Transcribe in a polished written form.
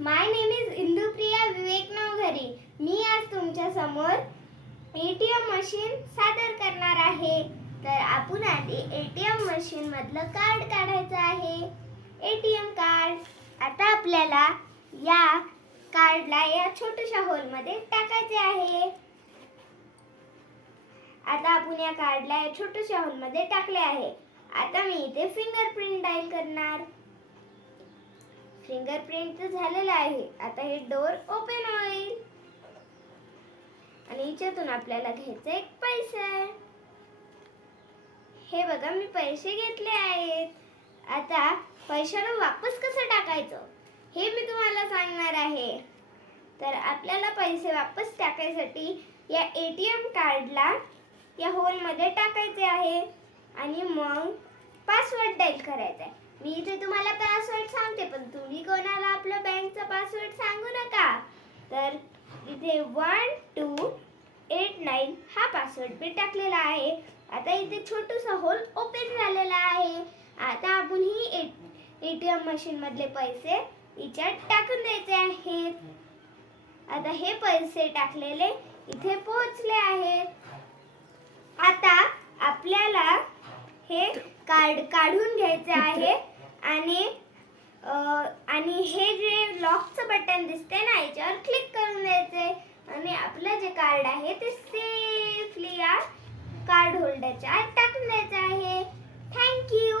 My name is इंदुप्रिया विवेक नवघरे. मी आज तुमच्या समोर एटीएम मशीन सादर करणार आहे. तर आपण आधी एटीएम मशीन मधलं कार्ड काढायचं आहे. ATM card. आता आपल्याला या कार्डला या छोट्याशा होल मध्ये टाकायचे आहे. आता आपण या कार्डला या छोट्याशा होल मध्ये टाकले आहे. आता मी इथे फिंगरप्रिंट डायल करणार. फिंगरप्रिंट झालेला आहे. आता हे डोर ओपन होईल आणि याच्यातून आपल्याला घ्यायचे एक पैसे. हे बघा मी पैसे घेतले आहेत. आता पैशाला वापस कसं टाकायचं हे मी तुम्हाला सांगणार आहे. तर आपल्याला पैसे वापस टाकायसाठी या एटीएम कार्डला या होल मध्ये टाकायचे आहे आणि मग पासवर्ड डायल करायचा आहे. मी इथे तुम्हाला पासवर्ड सांगते, पण तुम्ही कोणाला आपला बँकचा पासवर्ड सांगू नका. तर इथे 1289 हा पासवर्ड मी टाकलेला आहे. आता इथे छोटूसा होल ओपन झालेला आहे. आता आपण ही एटीएम मशीन मधले पैसे याच्यात टाकून द्यायचे आहेत. आता हे पैसे टाकलेले इथे पोहोचले आहेत. आता आपल्याला हे कार्ड काढून घ्यायचे आहे आणि हे जे लॉकचं बटन दिसते ना याच्यावर क्लिक करून द्यायचे आणि आपलं जे कार्ड आहे ते सेफली या कार्ड होल्डरच्या आत टाकून द्यायचं आहे. Thank you.